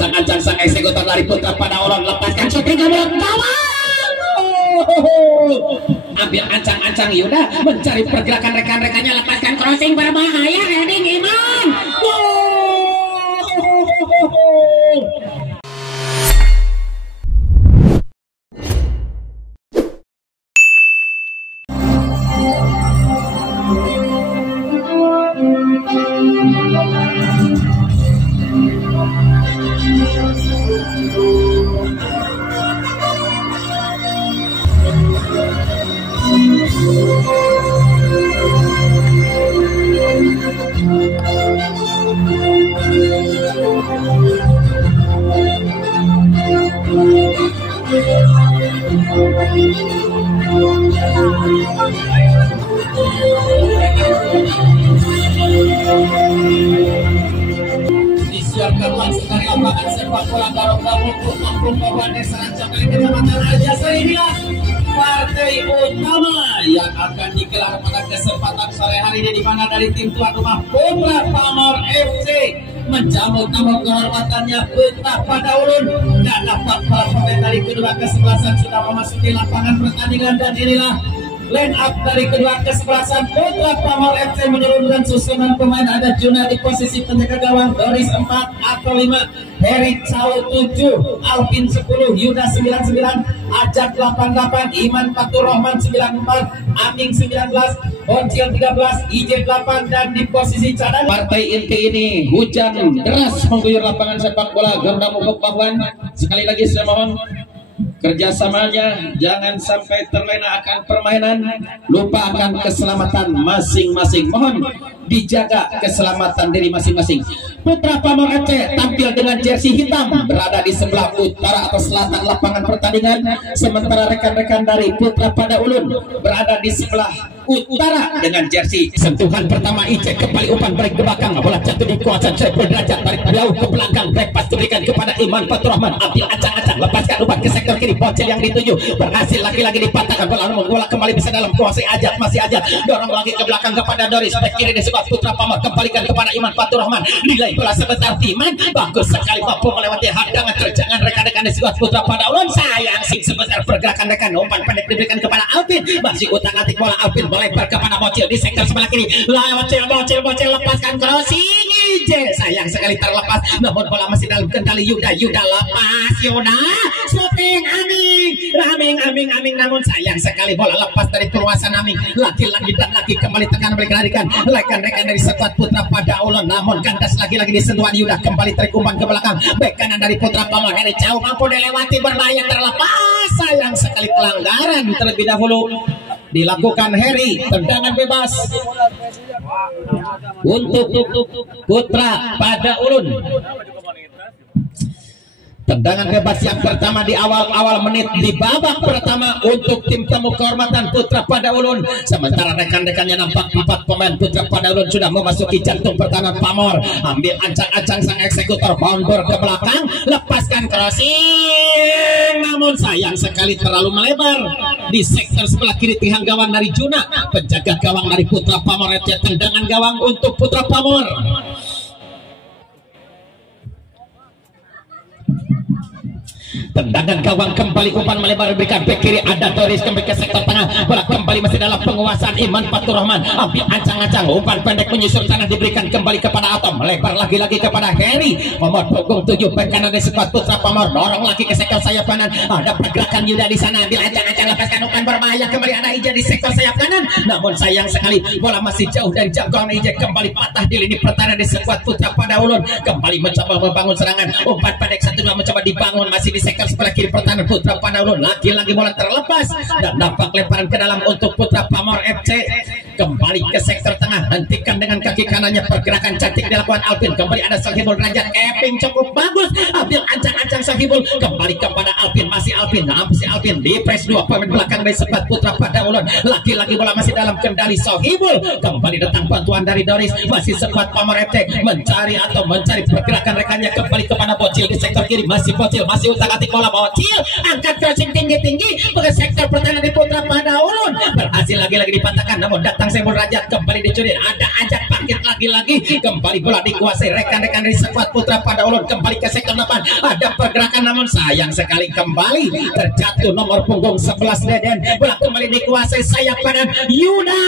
ancang-ancang sang eksekutor dari Putra Padaulon, lepaskan syuting kamu ambil ancang-ancang Yuda mencari pergerakan rekan-rekannya, lepaskan crossing berbahaya, heading Iman. Disiarkan langsung dari lapangan sepak bola Garong-Garong Kampung Baban Desa Rancakali Kecamatan Arjasa. Inilah partai utama yang akan digelar pada kesempatan sore hari ini, di mana dari tim tuan rumah Putra Pamor FC menjamu tamu kehormatannya Putra Padaulun, dan dapat para pemain dari kedua kesebelasan sudah memasuki lapangan pertandingan. Dan inilah line up dari kedua kesebelasan. Putra Pamor FC menurunkan susunan pemain. Ada Juna di posisi penjaga gawang, Doris 4 atau 5, Heri Cao 7, Alvin 10, Yuda 99, Ajak 88, Iman Fatur Rahman 94, Aming 19, Boncil 13, IJ 8, dan di posisi cadangan partai inti ini hujan deras mengguyur lapangan sepak bola Garuda Mupuk Bahuan. Sekali lagi saya mohon kerjasamanya, jangan sampai terlena akan permainan, lupa akan keselamatan masing-masing. Mohon dijaga keselamatan diri masing-masing. Putra Pamor FC tampil dengan jersey hitam, berada di sebelah utara atau selatan lapangan pertandingan, sementara rekan-rekan dari Putra Padaulun berada di sebelah utara dengan jersey. Sentuhan pertama IC, kembali umpan balik ke belakang, bola jatuh di kawasan Cepul Derajat, tarik jauh ke belakang, back pass diberikan kepada Iman Fatur Rahman, ambil ancang-ancang, lepaskan umpan ke sektor kiri, Bocil yang dituju berhasil lagi-lagi dipatahkan, bola kembali bisa dalam kuasai Ajat, masih Ajat dorong lagi ke belakang kepada Doris, back kiri di sebelah Putra Pamor, kembalikan kepada Iman Fatur Rahman, nilai bola sebentar Iman, bagus sekali mampu melewati hadangan terjangan rekan-rekan di sebelah Putra Padaulun. Sayang sih sebentar pergerakan rekan, umpan pendek diberikan kepada Alvin, masih utak-atik bola Alvin melebar kepada Bocil di sektor sebelah kiri, Bocil lepaskan crossing IJ, sayang sekali terlepas, namun bola masih dalam kendali Yuda lepas, Yuda shooting Aming, namun sayang sekali bola lepas dari keluasan Aming, lagi-lagi dan lagi kembali tekan melarikan rekan-rekan dari skuad Putra Padaulun, namun kandas lagi-lagi di sentuhan Yuda, kembali tarik umpan ke belakang, bek kanan dari Putra Pamor, Heri Cao mampu dilewati, berbahaya terlepas, sayang sekali pelanggaran terlebih dahulu dilakukan Heri, tendangan bebas untuk Putra Padaulun. Tendangan bebas yang pertama di awal menit di babak pertama untuk tim tamu kehormatan Putra Padaulun. Sementara rekan-rekannya nampak 4 pemain Putra Padaulun sudah memasuki jantung pertahanan Pamor. Ambil ancang-ancang sang eksekutor, mundur ke belakang, lepaskan crossing, namun sayang sekali terlalu melebar di sektor sebelah kiri tiang gawang dari Juna, penjaga gawang dari Putra Pamor. Tendangan gawang untuk Putra Pamor. Tendangan gawang kembali, umpan melebar diberikan bek kiri, ada Doris kembali ke sektor tengah, bola kembali masih dalam penguasaan Iman Fatur Rahman, ambil ancang-ancang, umpan pendek menyusur tanah diberikan kembali kepada Atom, melebar lagi-lagi kepada Heri, nomor punggung 7 bek kanan dari skuad Putra Pamor, dorong lagi ke sektor sayap kanan, ada pergerakan Yuda di sana, ambil ancang-ancang, lepaskan umpan berbahaya, kembali ada IJ di sektor sayap kanan, namun sayang sekali bola masih jauh dari jangkauan IJ, kembali patah di lini pertahanan di skuad Putra Padaulun, kembali mencoba membangun serangan, umpan pendek 1-2 mencoba dibangun, masih di sektor sebelah kiri pertahanan Putra Padaulun, lagi-lagi bola terlepas dan nampak lemparan ke dalam untuk Putra Pamor FC, kembali ke sektor tengah, hentikan dengan kaki kanannya, pergerakan cantik dilakukan Alvin, kembali ada Cepul Derajat, keping cukup bagus, ambil ancang-ancang Sahibul kembali kepada Alvin, masih Alvin, si Alvin di press 2 pemain belakang dari Sepat Putra pada ulun, laki-laki bola masih dalam kendali Sahibul, kembali datang bantuan dari Doris, masih Sepat Pamor FC mencari pergerakan rekannya, kembali kepada Bocil di sektor kiri, masih Bocil, masih utak-atik bola Bocil, angkat crossing tinggi-tinggi ke sektor pertahanan di Putra pada ulun, berhasil lagi-lagi dipatahkan, namun datang Saiful Rajat kembali dicuri, ada ajak paket lagi-lagi, kembali bola dikuasai rekan-rekan dari Sepat Putra pada ulun, kembali ke sektor depan, ada pergerakan namun sayang sekali kembali terjatuh nomor punggung 11 Deden, bola kembali dikuasai sayap kanan Yuda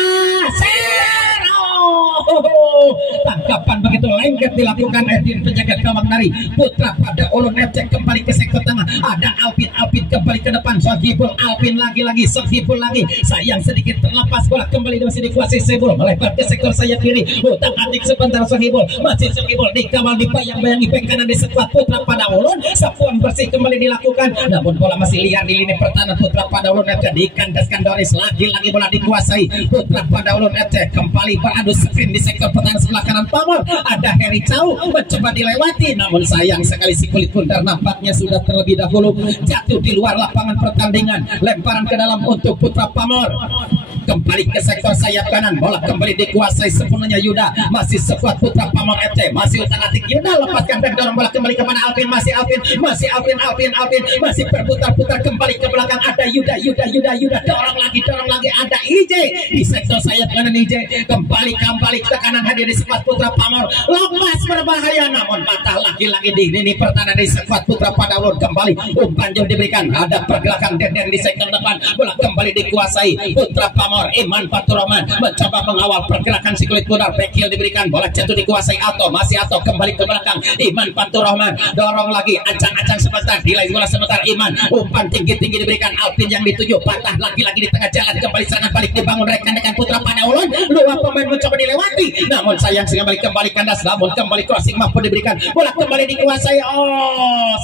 tangkapan begitu lengket dilakukan Edin penjaga gawang dari Putra pada ulun FC, kembali ke sektor tengah, ada Alvin kembali ke depan, Sohibul Alvin lagi-lagi, Sohibul lagi, sayang sedikit terlepas, bola kembali masih dikuasai Sohibul, melebar ke sektor sayap kiri, utak atik sebentar Sohibul, masih Sohibul dikawal dibayang-bayangi bek kanan di Sepat Putra pada ulun, sapuan bersih kembali dilakukan, namun bola masih liar di lini pertahanan Putra pada ulun FC, dikandaskan Doris, lagi-lagi bola dikuasai Putra pada ulun FC, kembali beradu sprint di sektor pertahanan sebelah kanan Pamor, ada Heri Cau mencoba dilewati, namun sayang sekali si kulit bundar nampaknya sudah terlebih dahulu jatuh di luar lapangan pertandingan, lemparan ke dalam untuk Putra Pamor, kembali ke sektor sayap kanan, bola kembali dikuasai sepenuhnya Yuda, masih sekuat Putra Pamor FC, masih utak-atik Yuda, lepaskan dan dorong bola kembali kepada Alvin, masih Alvin, masih berputar-putar kembali ke belakang, ada Yuda, dorong lagi, ada IJ di sektor sayap kanan, IJ kembali ke kanan, hadir di sekuat Putra Pamor, lepas berbahaya namun patah lagi-lagi di lini pertahanan di sekuat Putra pada ulun, kembali umpan jauh diberikan, ada pergerakan Deden di sektor depan, bola kembali dikuasai Putra Pamor, Iman Faturrahman mencoba mengawal pergerakan si kulit bundar, backhill diberikan, bola jatuh dikuasai Ato, masih Ato kembali ke belakang, Iman Faturrahman dorong lagi, ancang-ancang sebentar, delay bola sebentar, Iman umpan tinggi-tinggi diberikan, Alvin yang dituju, patah lagi-lagi di tengah jalan, kembali serangan balik dibangun rekan-rekan Putra pada ulun, dua pemain mencoba dilewati, namun sayang kembali kandas, namun kembali crossing mampu diberikan, bola kembali dikuasai,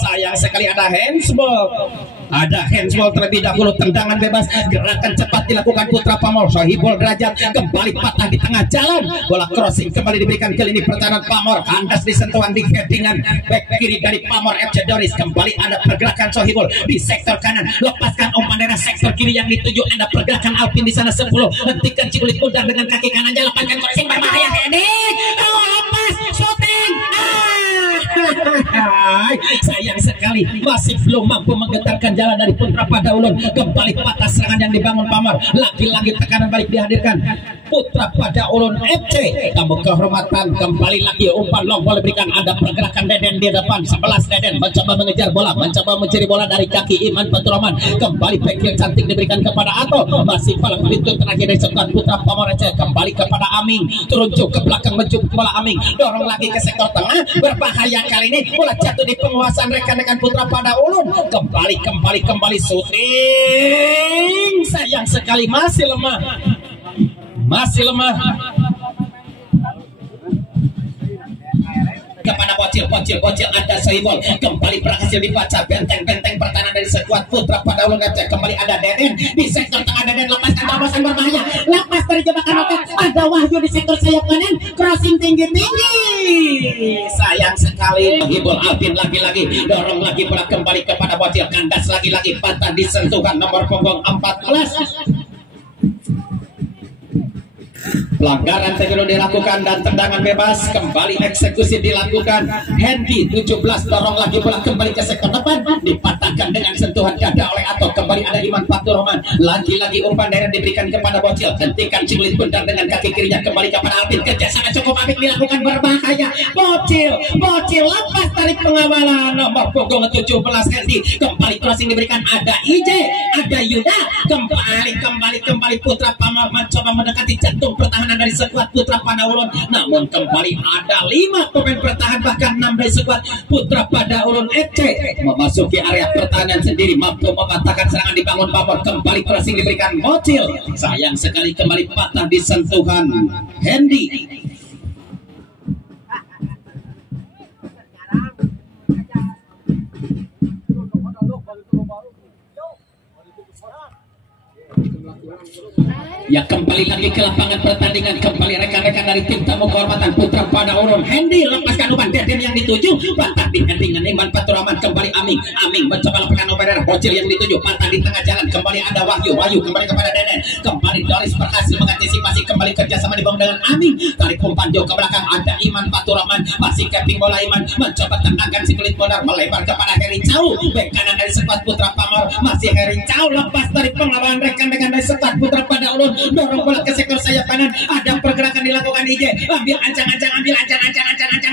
sayang sekali ada handsball terlebih dahulu, tendangan bebas, gerakan cepat dilakukan Putra Pamor, Sohibul Derajat kembali patah di tengah jalan, bola crossing kembali diberikan ke lini pertahanan Pamor, kandas disentuhan di headingan back kiri dari Pamor FC Doris, kembali ada pergerakan Sohibul di sektor kanan, lepaskan umpan dari sektor kiri yang dituju, ada pergerakan Alvin di sana 10, hentikan Cibulit Bundar dengan kaki kanannya, lepaskan crossing berbahaya Hedik, lepas shooting, sayang sekali masih belum mampu menggetarkan jalan dari Putra pada ulun, kembali patah serangan yang dibangun Pamor, lagi-lagi tekanan balik dihadirkan Putra pada ulun FC, tamu kehormatan, kembali lagi umpan long bola berikan, ada pergerakan Deden di depan, 11 Deden mencoba mengejar bola, mencoba mencuri bola dari kaki Iman Faturrahman, kembali back yang cantik diberikan kepada Ato, masih palang pintu terakhir dari sekolah Putra Pamor FC, kembali kepada Aming, teruncuk ke belakang menjemput bola Aming, dorong lagi ke sektor tengah, berbahaya kali ini, bola jatuh di penguasaan rekan-rekan Putra pada ulun, kembali syuting, sayang sekali masih lemah kepada Bocil ada Sohibul, kembali berhasil dibaca benteng pertahanan dari sekuat Putra pada ulun FC, kembali ada Deden di sektor tengah, Deden lepaskan terobosan berbahaya, lepas dari jebakan roket, ada Wahyu di sektor sayap kanan, crossing tinggi-tinggi, sayang sekali Sohibul Alvin lagi-lagi dorong lagi bola kembali kepada Bocil, kandas lagi-lagi patah disentuhan nomor punggung 14, pelanggaran teknologi dilakukan dan tendangan bebas, kembali eksekusi dilakukan. Hendy 17 dorong lagi bola kembali ke sektor depan, dipatahkan dengan sentuhan dada oleh Ato, kembali ada Iman Faturrahman, lagi-lagi umpan daerah diberikan kepada Bocil, hentikan Cibulit Bundar dengan kaki kirinya, kembali kepada Alvin, kerjasama cukup apik dilakukan berbahaya, Bocil lepas dari pengawalan nomor punggung 17 Hendy, kembali crossing diberikan, ada IJ, ada Yuda, kembali Putra Pamor mencoba mendekati jantung pertahanan dari sekuat Putra pada ulun, namun kembali ada 5 pemain bertahan, bahkan 6 dari sekuat Putra pada ulun FC memasuki area pertahanan sendiri, mampu mematahkan serangan dibangun Pamor, kembali crossing diberikan Bocil, sayang sekali kembali patah di sentuhan Hendy. Ya, kembali lagi ke lapangan pertandingan, kembali rekan-rekan dari tim tamu kehormatan Putra Pada Ulun. Hendy lepaskan umpan, Deden yang dituju, patah di hendingan Iman Paturaman, kembali Aming mencoba lepaskan umpan dari Bocil yang dituju, patah di tengah jalan, kembali ada Wahyu kembali kepada Deden, kembali Doris berhasil mengantisipasi, kembali kerjasama dibangun dengan Aming, tarik umpan jauh ke belakang, ada Iman Paturaman, masih keping bola Iman, mencoba tendangkan si kulit bonar, melebar kepada Heri Cau, bek kanan dari skuad Putra Pamor, masih Heri Cau, lepas dari penglawan rekan-rekan dari skuad Putra Pada Ulun, dorong bola ke sektor sayap kanan, ada pergerakan dilakukan IJ, ambil ancang-ancang,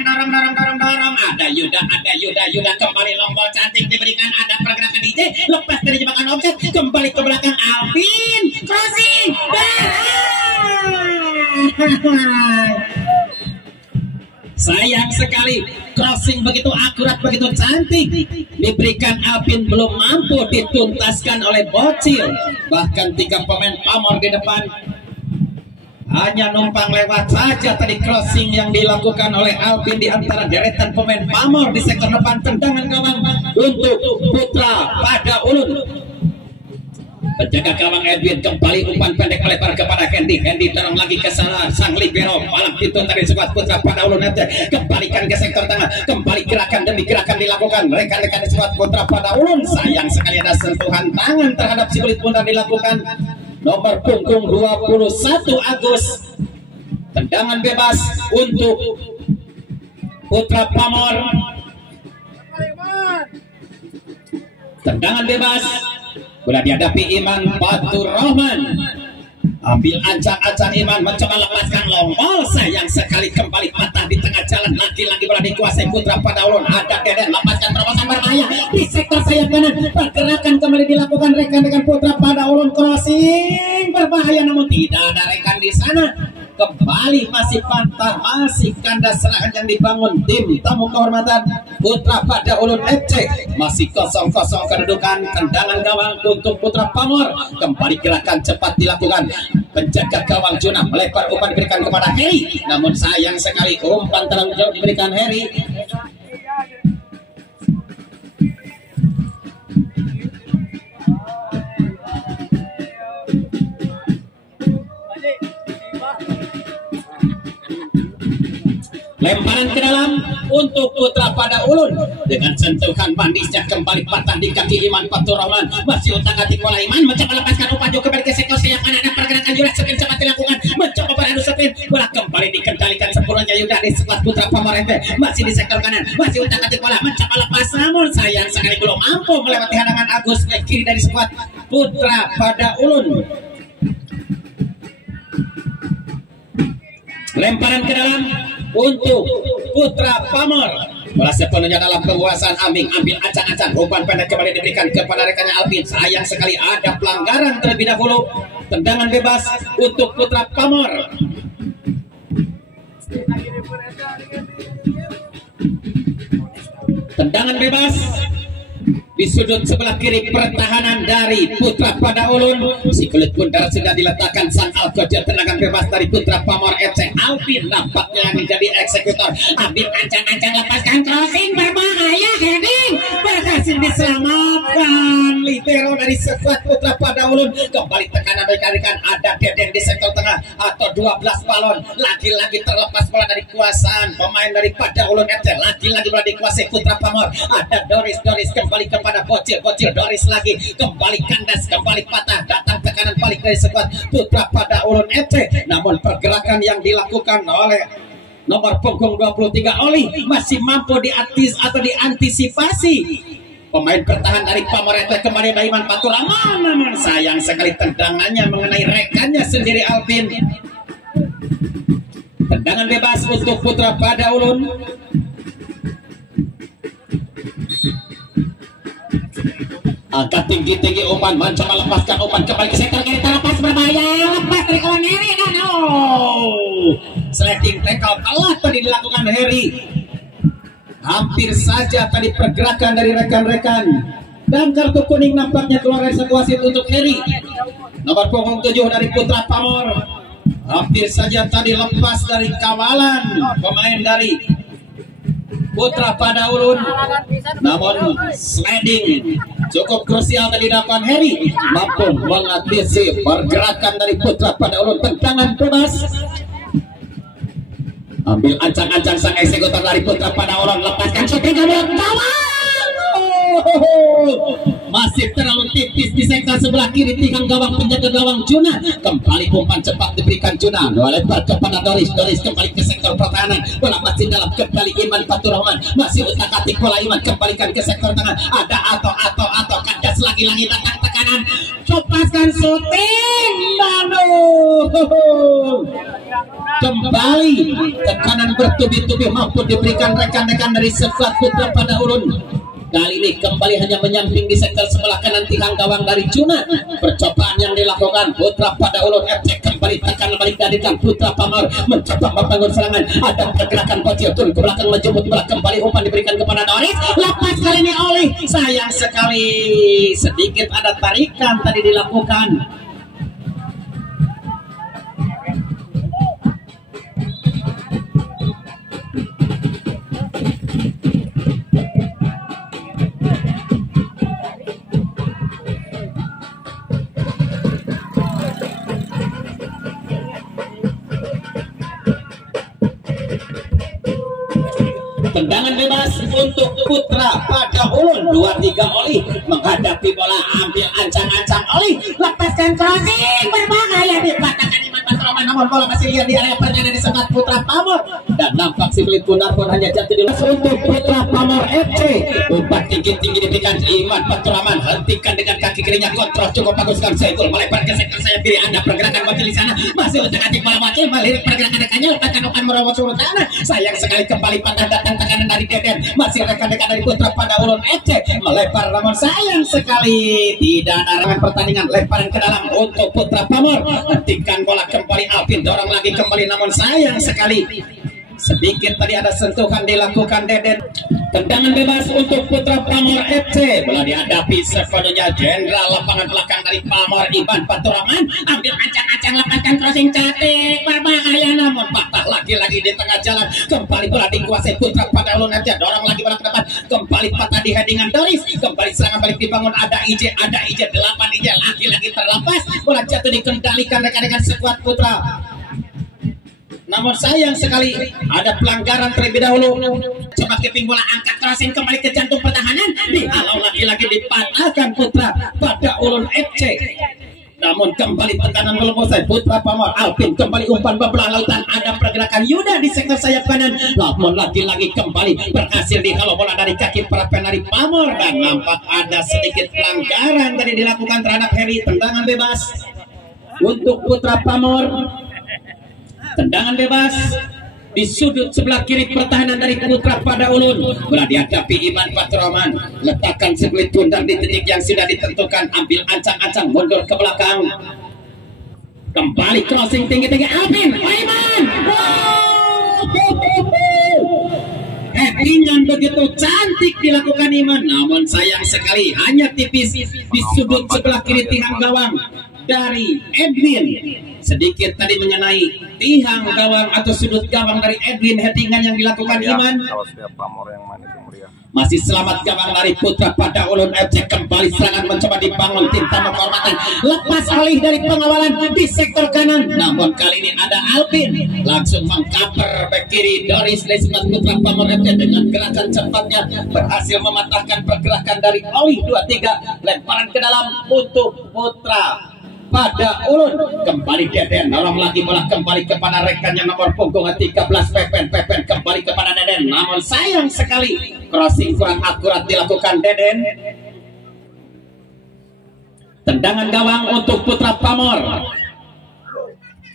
dorong, ada Yuda kembali lompol cantik diberikan, ada pergerakan IJ, lepas dari jebakan offset, kembali ke belakang Alvin, crossing, sayang sekali, crossing begitu akurat, begitu cantik diberikan Alvin, belum mampu dituntaskan oleh Bocil. Bahkan 3 pemain Pamor di depan hanya numpang lewat saja tadi crossing yang dilakukan oleh Alvin di antara deretan pemain Pamor di sektor depan. Tendangan gawang untuk Putra Pada Ulun. Penjaga gawang Edwin, kembali umpan pendek melebar kepada Hendy dorong lagi ke sana, sang libero malam itu dari skuad Putra Pada Ulun, kembalikan ke sektor tengah, kembali gerakan demi gerakan dilakukan rekan-rekan di skuad Putra Pada Ulun. Sayang sekali ada sentuhan tangan terhadap si kulit bundar dilakukan nomor punggung 21 Agus. Tendangan bebas untuk Putra Pamor, tendangan bebas bola dihadapi Iman Paturaman, ambil ancang-ancang Iman, mencoba lepaskan lompol, sayang sekali kembali patah di tengah jalan, lagi-lagi bola dikuasai Putra Pada Ulun, ada Deden lepaskan terobosan berbahaya di sektor sayap kanan, pergerakan kembali dilakukan rekan-rekan Putra Pada Ulun, crossing berbahaya namun tidak ada rekan di sana. Kembali masih patah, masih kandas serangan yang dibangun tim tamu kehormatan Putra Pada Ulun FC. Masih 0-0 kedudukan. Tendangan gawang untuk Putra Pamor, kembali gerakan cepat dilakukan, penjaga gawang Juna melebar umpan diberikan kepada Heri, namun sayang sekali umpan terlalu jauh diberikan Heri. Lemparan ke dalam untuk Putra Pada Ulun dengan sentuhan manisnya, kembali patah di kaki Iman Paturaman, masih utak-atik bola Iman, mencoba lepaskan umpan jauh kembali ke sektor sayap kanan, ada pergerakan Yuda Sepin cepat dilakukan, mencoba beradu Sepin, bola kembali dikendalikan sempurnanya Yuda di sebelah Putra Pamor, masih di sektor kanan, masih utak-atik bola, mencoba lepas namun sayang sekali belum mampu melewati hadangan Agus ke kiri dari skuad Putra Pada Ulun. Lemparan ke dalam untuk Putra Pamor, bola sepenuhnya dalam penguasaan Aming, ambil ancang-ancang, umpan pendek kembali diberikan kepada rekannya Alvin, sayang sekali ada pelanggaran terlebih dahulu. Tendangan bebas untuk Putra Pamor. Tendangan bebas di sudut sebelah kiri pertahanan dari Putra Pada Ulun. Si kulit bundar sudah diletakkan, sang algojo. Tendangan bebas dari Putra Pamor FC. Alvin nampaknya menjadi eksekutor, ambil ancang-ancang, lepaskan crossing berbahaya, heading berhasil diselamatkan libero dari skuad Putra Pada Ulun. Kembali tekanan rekan-rekan, ada Deden di sektor tengah atau 12 balon, lagi-lagi terlepas bola dari kuasaan pemain dari Pada Ulun FC, lagi-lagi bola dikuasai Putra Pamor. Ada Doris kembali kepada Bocil Doris lagi, kembali kandas, kembali patah, datang tekanan balik dari skuad Putra Pada Ulun FC, namun pergerakan yang dilakukan oleh nomor punggung 23 Oli masih mampu diantisipasi pemain bertahan dari Pamor FC. Kembali dari Iman Paturaman, namun sayang sekali tendangannya mengenai rekannya sendiri Alvin. Tendangan bebas untuk Putra Pada Ulun. Angkat tinggi-tinggi umpan, mencoba lepaskan umpan kembali ke sektor kiri, terlepas berbahaya, lepas dari kawan Heri. Sliding tackle telah tadi dilakukan Heri. Hampir saja tadi pergerakan dari rekan-rekan, dan kartu kuning nampaknya keluar dari situasi untuk Heri, nomor punggung 7 dari Putra Pamor. Hampir saja tadi lepas dari kawalan pemain dari Putra pada ulun, namun sliding cukup krusial tadi dilakukan Heri, mampu mengatasi pergerakan dari Putra pada ulun. Tendangan bebas, ambil ancang-ancang sang eksekutor dari Putra pada ulun, lepaskan shooting ke gawang. Masih terlalu tipis di sektor sebelah kiri, tikang gawang penjaga gawang Juna. Kembali umpan cepat diberikan Juna, lebar kepada Doris. Doris kembali ke sektor pertahanan, bola masih dalam, kembali Iman Fatur Rahman, masih utak-atik bola Iman, kembalikan ke sektor tengah. Ada atau kandas lagi-lagi datang tekanan, lepaskan shooting kembali tekanan bertubi-tubi mampu diberikan rekan-rekan dari skuad Putra pada ulun. Kali ini kembali hanya menyamping di sektor sebelah kanan tikang gawang dari Juna. Percobaan yang dilakukan Putra pada ulun FC kembali tekan balik darikan Putra Pamor mencoba membangun serangan. Ada pergerakan Bocil turun ke belakang menjemput bola, kembali umpan diberikan kepada Doris. Lepas kali ini oleh, sayang sekali sedikit ada tarikan tadi dilakukan. Tendangan bebas untuk Putra pada ulun. 2-3 Oli menghadapi bola, ambil ancang-ancang Oli, lepaskan crossing berbahaya, dipatahkan Iman Fatur Rahman, namun bola masih liar di area pertahanan di sekat Putra Pamor, dan nampak si Belit Bundar pun hanya jatuh di luar. Untuk Putra Pamor FC, umpan tinggi-tinggi diberikan Iman Fatur Rahman, hentikan dengan kaki kirinya, kontrol cukup bagus kan Saiful, melebar ke sektor sayap kiri. Ada pergerakan Bocil di sana, masih utak-atik bola Bocil, melirik pergerakan rekannya, lepaskan umpan merawat surut tanah. Sayang sekali kembali patah datang tekanan dari Deden, masih rekan-rekan dari Putra pada ulun FC melebar, namun sayang sekali tidak ada arangan pertandingan. Lemparan ke dalam untuk Putra Pamor, hentikan bola kembali Alvin, dorong lagi kembali, namun sayang sekali sedikit tadi ada sentuhan dilakukan Deden. Tendangan bebas untuk Putra Pamor FC, bola dihadapi sepenuhnya jenderal lapangan belakang dari Pamor Iman Fatur Rahman, ambil ancang-ancang, lepaskan crossing cantik berbahaya, namun patah lagi-lagi di tengah jalan. Kembali bola dikuasai Putra pada ulun FC, dorong lagi bola ke depan, kembali patah di headingan Doris, kembali serangan balik dibangun. Ada IJ 8 IJ lagi-lagi terlepas, bola jatuh dikendalikan rekan-rekan skuad Putra. Namun sayang sekali ada pelanggaran terlebih dahulu. Coba keping bola, angkat crossing kembali ke jantung pertahanan, dihalau lagi-lagi, dipatahkan Putra pada ulun FC. Namun kembali tekanan belum usai, Putra Pamor Alvin kembali umpan bebelah lautan. Ada pergerakan Yuda di sektor sayap kanan, namun lagi-lagi kembali berhasil dihalau bola dari kaki para penari Pamor, dan nampak ada sedikit pelanggaran tadi dilakukan terhadap Heri. Tendangan bebas untuk Putra Pamor. Tendangan bebas di sudut sebelah kiri pertahanan dari Putra pada ulun, bola dihadapi Iman Fatur Rahman, letakkan sebelit Bundar di titik yang sudah ditentukan, ambil ancang-ancang mundur ke belakang, kembali crossing tinggi-tinggi Alvin Iman, headingan begitu cantik dilakukan Iman, namun sayang sekali hanya tipis di sudut sebelah kiri tiang gawang dari Edwin, sedikit tadi mengenai tiang gawang atau sudut gawang dari Edwin. Headingan yang dilakukan Iman, masih selamat gawang dari Putra pada ulun FC. Kembali serangan mencoba dibangun tim tamu kehormatan, lepas alih dari pengawalan di sektor kanan, namun kali ini ada Alvin langsung mengcover back kiri Doris Lesmat. Putra Pamor FC dengan gerakan cepatnya berhasil mematahkan pergerakan dari Oli. 2-3 lemparan ke dalam untuk Putra pada ulun. Kembali Deden, dorong lagi bola kembali kepada rekannya nomor punggung 13 Pepen kembali kepada Deden, namun sayang sekali crossing kurang akurat dilakukan Deden. Tendangan gawang untuk Putra Pamor,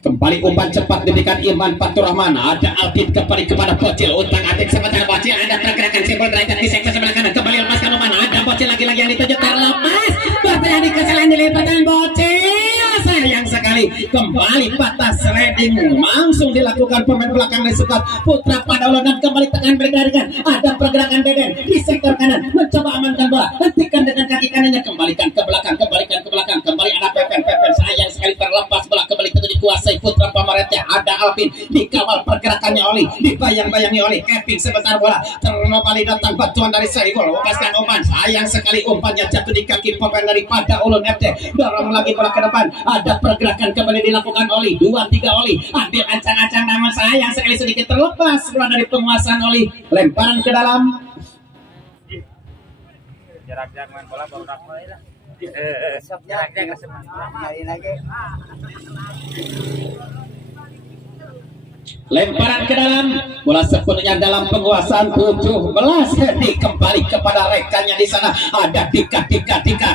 kembali umpan cepat diberikan Iman Fatur Rahman. Ada Alvin kembali kepada Bocil, utang atik sementara Bocil, ada pergerakan simbol derajat di sektor sebelah kanan, kembali lepaskan umpan. Ada Bocil lagi-lagi yang dituju terlepas, bertanya di kesalahan dilipatkan Bocil. Sayang sekali kembali patah sliding langsung dilakukan pemain belakang dari skuad Putra pada ulun, dan kembali tekan berdarikan. Ada pergerakan Deden di sektor kanan, mencoba amankan bola, hentikan dengan kaki kanannya, kembalikan ke belakang, kembali ada Pepen, sayang sekali terlepas bola, kembali tentu dikuasai Putra Pamor FC. Ada Alvin, dikawal pergerakannya Oli, dibayang-bayangi oleh Kevin. Sebentar bola kembali datang bantuan dari Saiful, lepaskan umpan, sayang sekali umpannya jatuh di kaki pemain daripada Ulun FC. Dorong lagi bola ke depan, ada pergerakan kembali dilakukan Oli, 2-3 Oli, ambil ancang-ancang, namun sayang sekali sedikit terlepas bola dari penguasaan Oli, lemparan ke dalam. Jarak main bola baru mulai lah. Jarak lagi. Lemparan ke dalam, bola sepenuhnya dalam penguasaan 17. Hendi kembali kepada rekannya di sana. Ada Dika.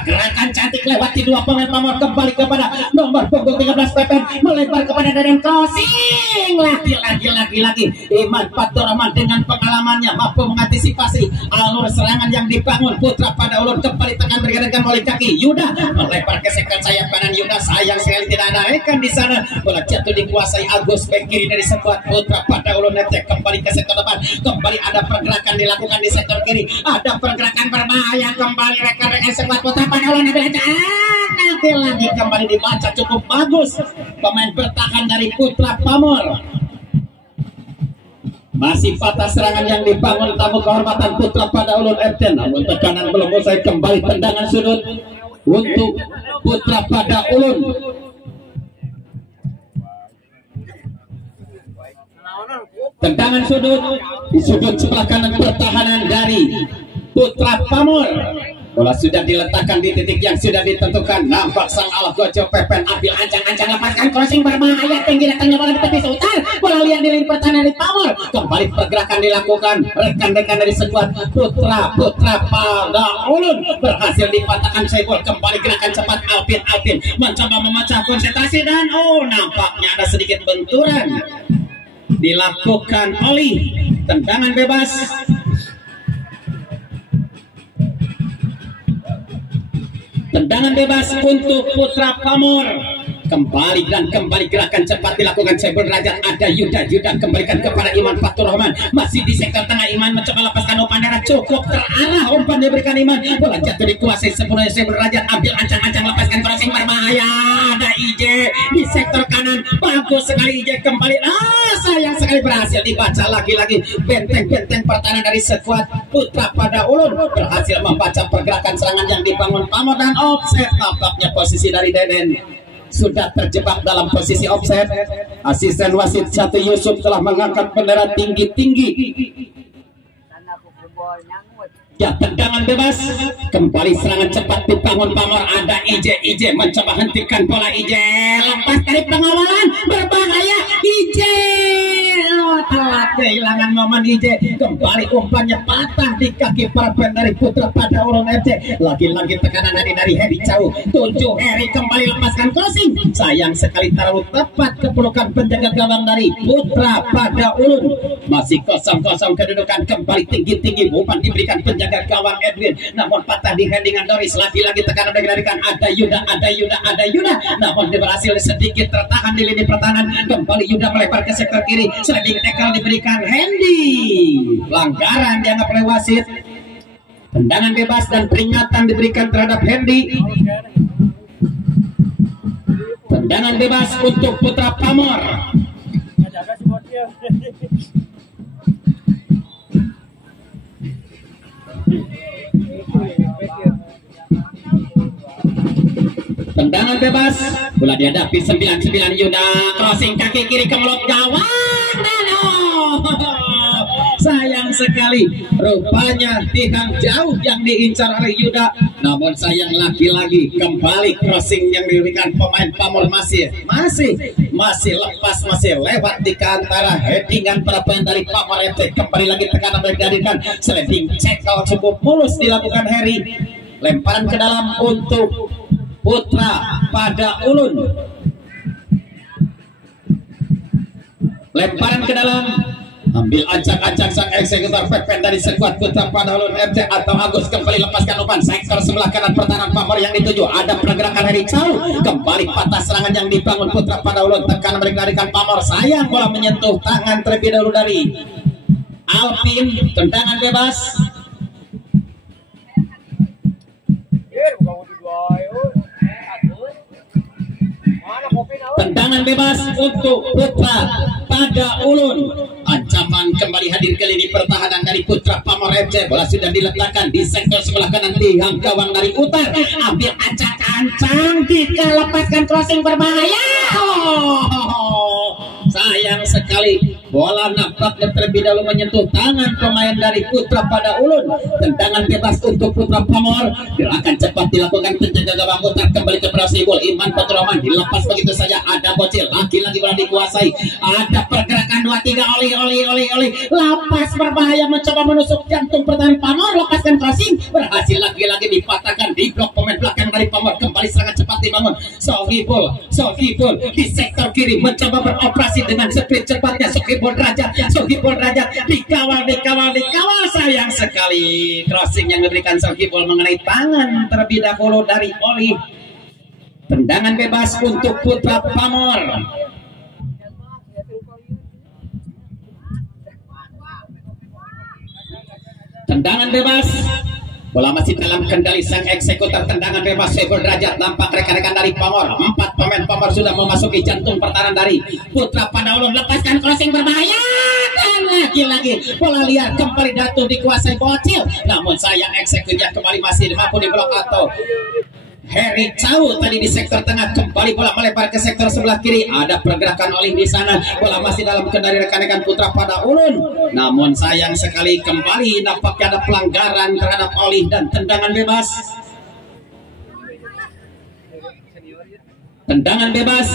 Gerakan cantik lewati dua pemain Pamor, kembali kepada nomor punggung 13 Pepen, melebar kepada Deden, crossing lagi. Iman Fatur Rahman dengan pengalamannya mampu mengantisipasi alur serangan yang dibangun. Putra pada Ulun kembali tekan bergerakkan oleh kaki Yuda, melebar ke sektor sayap kanan Yuda, sayang sekali tidak ada rekan di sana. Bola jatuh dikuasai Agus bek kiri dari sebuah Putra pada Ulun FC, kembali ke sektor depan, kembali ada pergerakan dilakukan di sektor kiri, ada pergerakan berbahaya kembali rekan-rekan sekuat Putra pada Ulun FC. Nanti lagi kembali dibaca cukup bagus pemain bertahan dari Putra Pamor. Masih patah serangan yang dibangun tamu kehormatan Putra pada Ulun FC, namun tekanan belum usai, kembali tendangan sudut untuk Putra pada Ulun. Tendangan sudut di sudut sebelah kanan pertahanan dari Putra Pamor. Bola sudah diletakkan di titik yang sudah ditentukan. Nampak sang Allah Gojo Pepen, ambil ancang-ancang, lepaskan crossing berbahaya tinggi, datangnya bola di tepi sebentar. Bola liar di lini pertahanan dari Pamor. Kembali pergerakan dilakukan rekan-rekan dari sekuat Putra pada Ulun, berhasil dipatahkan Saiful. Kembali gerakan cepat Alvin mencoba memecah konsentrasi dan nampaknya ada sedikit benturan dilakukan oleh tendangan bebas. Tendangan bebas untuk Putra Pamor. Kembali gerakan cepat dilakukan Saiful Derajat, ada Yuda kembalikan kepada Iman Fatur Rahman, masih di sektor tengah. Iman mencoba lepaskan umpan darah, cukup terarah umpan diberikan Iman, bola jatuh dikuasai sepenuhnya Saiful Derajat, ambil ancang-ancang, lepaskan crossing berbahaya, ada IJ di sektor kanan, bagus sekali IJ kembali, sayang sekali berhasil dibaca lagi benteng pertahanan dari sekuat Putra pada Ulun, berhasil membaca pergerakan serangan yang dibangun Pamor dan offset. Tampaknya posisi dari Deden sudah terjebak dalam posisi offset. Asisten wasit 1 Yusuf telah mengangkat bendera tinggi-tinggi. Ya, tendangan bebas. Kembali serangan cepat dibangun Pamor, ada IJ mencoba hentikan bola. IJ lepas dari pengawalan, berbahaya IJ, telat kehilangan momen IJ. Kembali umpannya patah di kaki perpen dari Putra pada Ulun FC. Lagi-lagi tekanan dari Heri jauh, 7 Heri kembali lepaskan crossing, sayang sekali terlalu tepat ke pelukan penjaga gawang dari Putra pada Ulun. Masih kosong-kosong kedudukan, kembali tinggi-tinggi umpan diberikan penjaga gawang Edwin, namun patah di headingan Doris. Lagi-lagi tekanan diberikan, ada Yuda, namun berhasil sedikit tertahan di lini pertahanan. Kembali Yuda melebar ke sektor kiri, sliding tackle diberikan Hendy, pelanggaran dianggap oleh wasit. Tendangan bebas dan peringatan diberikan terhadap Hendy. Tendangan bebas untuk Putra Pamor. Tendangan bebas, bola dihadapi 99 Yuda, crossing kaki kiri ke mulut gawang dan sayang sekali, rupanya tiang jauh yang diincar oleh Yuda, namun sayang lagi-lagi kembali crossing yang diberikan pemain Pamor masih lepas, masih lewat di antara headingan para pemain dari Pamor FC. Kembali lagi tekanan diberikan, sliding tackle cukup mulus dilakukan Heri, lemparan ke dalam untuk Putra pada Ulun. Lemparan ke dalam, ambil acak-acak sang eksekutor Pepen dari sekuat Putra pada Ulun FC atau Agus. Kembali lepaskan umpan sektor sebelah kanan pertahanan Pamor yang dituju, ada pergerakan Heri Chow. Kembali patah serangan yang dibangun Putra pada Ulun, tekanan melarikan Pamor, sayang bola menyentuh tangan terlebih dahulu dari Alvin. Tendangan bebas. Tendangan Tendangan bebas untuk Putra pada Ulun. Ancaman kembali hadir kali ini pertahanan dari Putra Pamor FC. Bola sudah diletakkan di sektor sebelah kanan tiang gawang dari Utar. Ambil ancang-ancang, Dika lepaskan crossing berbahaya. Sayang sekali bola nampaknya terlebih dahulu menyentuh tangan pemain dari Putra pada Ulun. Tendangan bebas untuk Putra Pamor. Gerakan cepat dilakukan penjaga gawang Utar, kembali ke Brasibul. Iman Patroman dilepas begitu saja. Ada bocil lagi-lagi bola dikuasai. Ada pergerakan 2-3 oli lapas berbahaya mencoba menusuk jantung pertahanan Pamor. Lepaskan crossing, berhasil lagi-lagi dipatahkan di blok pemain belakang dari Pamor. Kembali serangan cepat dibangun. Sohibul di sektor kiri mencoba beroperasi dengan speed cepatnya. Sohibul Derajat dikawal. Sayang sekali crossing yang diberikan Sohibul mengenai tangan terlebih dahulu dari Oli. Tendangan bebas untuk Putra Pamor. Tendangan bebas, bola masih dalam kendali sang eksekutor. Tendangan bebas Sohibul Derajat. Nampak rekan-rekan dari Pamor, 4 pemain Pamor sudah memasuki jantung pertahanan dari Putra pada Ulun. Lepaskan crossing berbahaya, dan lagi-lagi bola liar kembali jatuh dikuasai bocil. Namun sayang eksekusinya kembali masih mampu di blok atau Heri Cau tadi di sektor tengah. Kembali bola melebar ke sektor sebelah kiri. Ada pergerakan Oli di sana. Bola masih dalam kendali rekan-rekan Putra pada Ulun. Namun sayang sekali kembali nampaknya ada pelanggaran terhadap Oli dan tendangan bebas. Tendangan bebas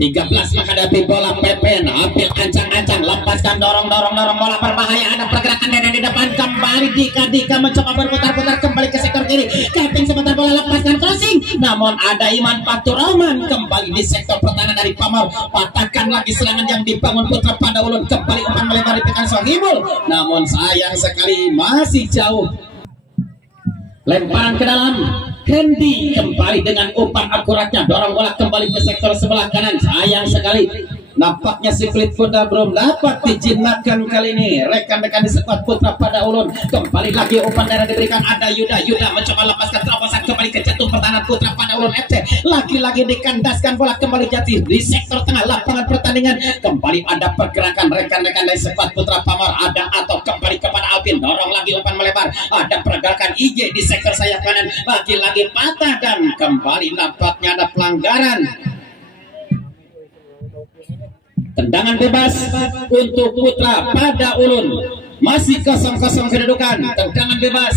13 menghadapi bola Pepen. Ambil ancang-ancang, lepaskan, dorong bola berbahaya. Ada pergerakan dari di depan. Kembali Dika mencoba berputar-putar kembali ke sektor kiri. Keping sebentar, bola lepaskan crossing. Namun ada Iman Paturaman kembali di sektor pertahanan dari Pamor. Patahkan lagi serangan yang dibangun Putra pada Ulun. Kembali umpan melebar di tekan Sohibul. Namun sayang sekali masih jauh. Lemparan ke dalam. Hendy kembali dengan umpan akuratnya, dorong bola kembali ke sektor sebelah kanan. Sayang sekali nampaknya si Fleet Buddha belum dapat dijinakkan kali ini. Rekan-rekan di skuad Putra pada Ulun. Kembali lagi umpan darah diberikan. Ada Yuda mencoba lepaskan terobosan kembali ke jantung pertahanan Putra pada Ulun FC. Lagi-lagi dikandaskan bola kembali jatuh di sektor tengah lapangan pertandingan. Kembali ada pergerakan rekan-rekan dari skuad Putra Pamor. Ada atau kembali kepada Alvin, dorong lagi umpan melebar. Ada pergerakan IJ di sektor sayap kanan. Lagi-lagi patah dan kembali nampaknya ada pelanggaran. Tendangan bebas untuk Putra pada Ulun. Masih 0-0 kedudukan. Tendangan bebas.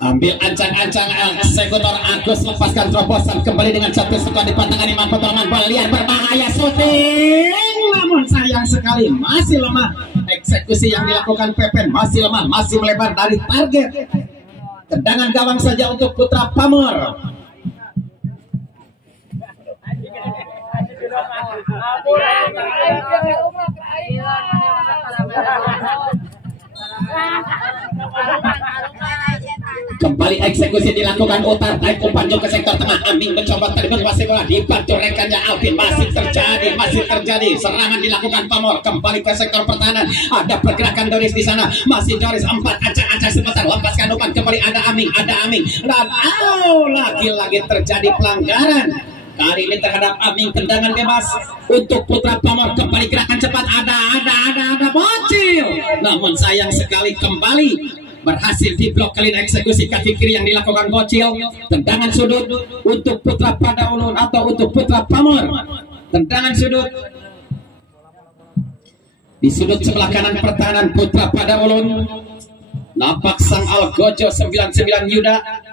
Ambil ancang-ancang eksekutor Agus, lepaskan terobosan kembali dengan satu sekolah di pantangan Iman Petongan. Bola liar berbahaya, shooting. Namun sayang sekali masih lemah. Eksekusi yang dilakukan Pepen masih lemah, masih melebar dari target. Tendangan gawang saja untuk Putra Pamor. Kembali eksekusi dilakukan Utar, tarik umpan ke sektor tengah. Aming mencoba terkuasai bola, dibantu rekannya Alvin. Masih terjadi serangan dilakukan Pamor. Kembali ke sektor pertahanan. Ada pergerakan Doris di sana. Masih Doris 4 ancang-ancang sebentar, lepaskan umpan kembali. Ada Aming dan lagi-lagi terjadi pelanggaran. Kali ini terhadap Aming. Tendangan bebas untuk Putra Pamor. Kembali gerakan cepat. Ada bocil. Namun sayang sekali kembali berhasil diblok kali eksekusi kaki kiri yang dilakukan bocil. Tendangan sudut untuk Putra pada Ulun atau untuk Putra Pamor. Tendangan sudut di sudut sebelah kanan pertahanan Putra pada Ulun. Nampak sang Algojo 99 Yuda.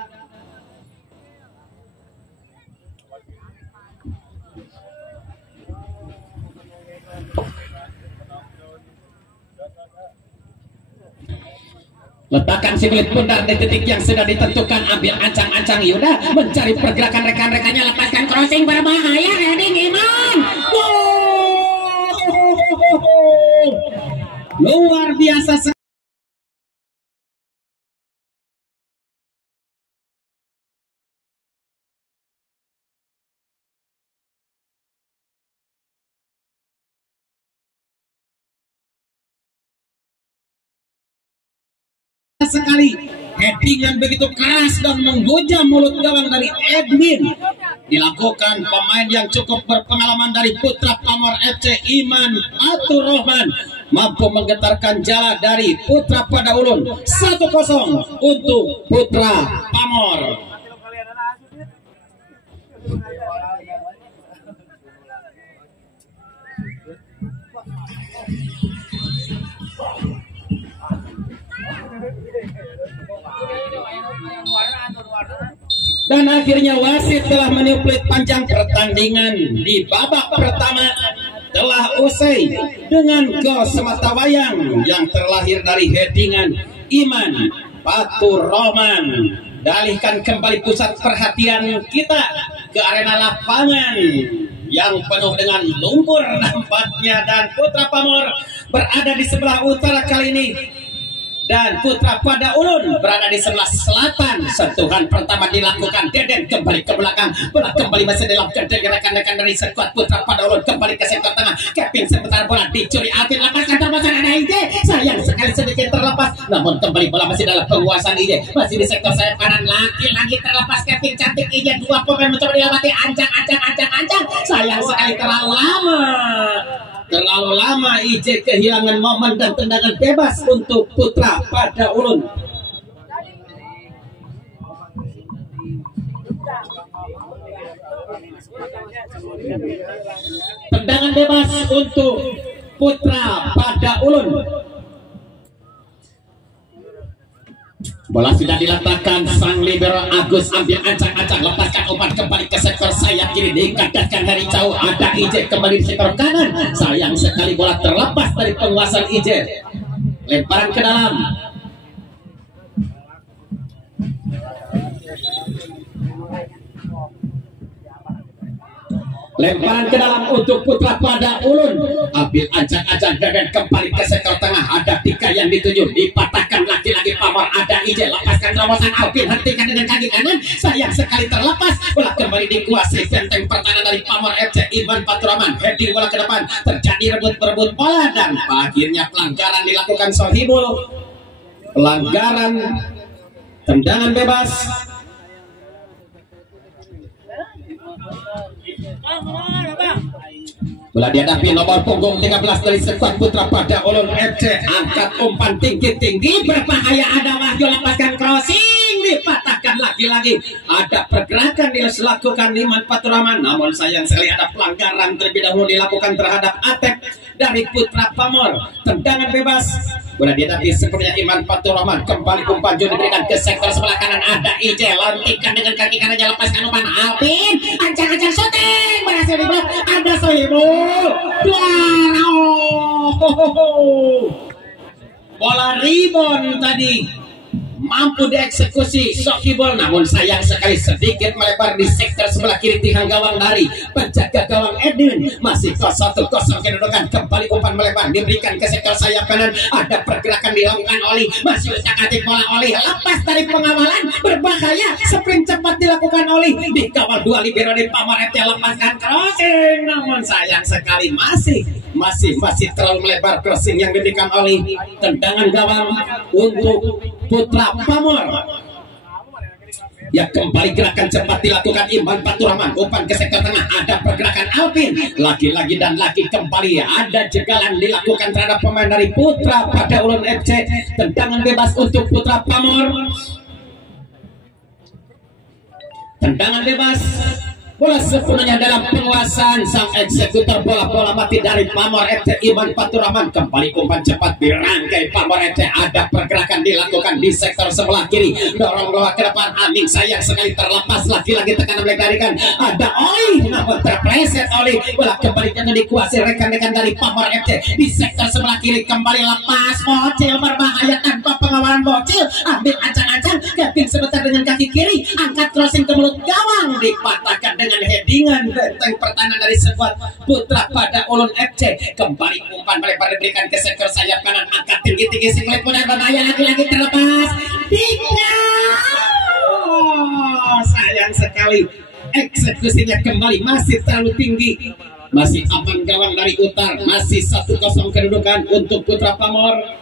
Letakkan si Fleet Buddha di titik yang sudah ditentukan. Ambil ancang-ancang Yuda, mencari pergerakan rekan-rekannya. Lepaskan crossing berbahaya. Heading Iman. Luar biasa. Sekali headingan begitu keras dan menghujam mulut gawang dari Edwin. Dilakukan pemain yang cukup berpengalaman dari Putra Pamor FC, Iman Atur Rohman, mampu menggetarkan jala dari Putra Pada Ulun. 1-0 untuk Putra Pamor. Dan akhirnya wasit telah meniup peluit panjang. Pertandingan di babak pertama telah usai dengan gol sematawayang yang terlahir dari headingan Iman Atur Rohman. Dalihkan kembali pusat perhatian kita ke arena lapangan yang penuh dengan lumpur nampaknya, dan Putra Pamor berada di sebelah utara kali ini dan Putra Pada Ulun berada di sebelah selatan. Sentuhan pertama dilakukan, Deden kembali ke belakang, bola kembali masih dalam kendali rekan-rekan dari skuad Putra Pada Ulun. Kembali ke sektor tengah, Kevin sebentar bola dicuri, Alvin lepaskan terpasang, ada IJ, sayang sekali sedikit terlepas, namun kembali bola masih dalam penguasaan IJ, masih di sektor sayap kanan, lagi terlepas Kevin cantik IJ. Dua pemain mencoba dilewati, ancang, sayang sekali terlalu lama IJ kehilangan momen dan tendangan bebas untuk Putra Pada Ulun. Tendangan bebas untuk Putra Pada Ulun. Bola sudah diletakkan, sang libero Agus ambil ancang-ancang, lepaskan umpan kembali ke sektor sayap kiri, dikadangkan dari jauh, ada IJ kembali di sektor kanan. Sayang sekali bola terlepas dari penguasaan IJ. Lemparan ke dalam. Lemparan ke dalam untuk Putra Pada Ulun. Ambil ancang-ancang dan kembali ke sektor tengah. Ada tiga yang dituju, dipatahkan lagi-lagi Pamor. Ada IJ, lepaskan terobosan Alvin, hentikan dengan kaki kanan. Sayang sekali terlepas. Bola kembali dikuasai benteng pertahanan dari Pamor FC, Iman Paturaman. Heading bola ke depan, terjadi rebut-berebut bola dan akhirnya pelanggaran dilakukan Sohibul. Pelanggaran tendangan bebas. Bola dihadapi nomor punggung 13 dari skuad Putra Pada Ulun FC. Angkat umpan tinggi-tinggi, berbahaya, ada Wahyu, lepaskan crossing, dipatahkan lagi-lagi. Ada pergerakan dilakukan Iman Paturaman, namun sayang sekali ada pelanggaran terlebih dahulu dilakukan terhadap Atep dari Putra Pamor. Tendangan bebas. Bola dihadapi sepenuhnya Iman Paturaman, kembali umpan jauh diberikan ke sektor sebelah kanan, ada IJ, lantikan dengan kaki kanannya, lepaskan umpan Alvin, ancang-ancang shooting, berhasil diblok, ada Sohibul, bola rebound tadi mampu dieksekusi Sohibul, namun sayang sekali sedikit melebar di sektor sebelah kiri tiang gawang dari penjaga gawang Edwin. Masih 0-1 kedudukan, kembali umpan melebar diberikan ke sektor sayap kanan, ada pergerakan dilakukan Oli, masih utak-atik bola Oli, lepas dari pengawalan, berbahaya, sprint cepat dilakukan Oli, dikawal dua libero di Pamor FC, lepaskan crossing, namun sayang sekali masih terlalu melebar crossing yang diberikan Oli. Tendangan gawang untuk Putra Pamor. Ya, kembali gerakan cepat dilakukan Iman Paturaman, umpan ke sektor tengah, ada pergerakan Alvin, lagi-lagi dan lagi kembali ada jegalan dilakukan terhadap pemain dari Putra Pada Ulun FC. Tendangan bebas untuk Putra Pamor. Tendangan bebas, bola sepenuhnya dalam penguasaan sang eksekutor bola mati dari Pamor FC, Iman Paturaman. Kembali umpan cepat dirangkai Pamor FC, ada pergerakan dilakukan di sektor sebelah kiri, dorong bola ke depan, Aning sayang sekali terlepas, lagi-lagi tekanan melarikan, ada Oli, namun terpleset Oli, bola kembali jangan dikuasai rekan-rekan dari Pamor FC di sektor sebelah kiri, kembali lepas, Bocil berbahaya tanpa pengawalan Bocil, ambil ancang-ancang, Kevin sebentar dengan kaki kiri, angkat crossing ke mulut gawang, dipatahkan dengan headingan benteng pertahanan dari skuad Putra Pada Ulun FC. Kembali umpan melebar diberikan ke sektor sayap kanan, angkat tinggi-tinggi, singlet mudah berbahaya, lagi-lagi terlepas, sayang sekali eksekusinya kembali masih terlalu tinggi, masih aman gawang dari Utar, masih 1-0 kedudukan untuk Putra Pamor.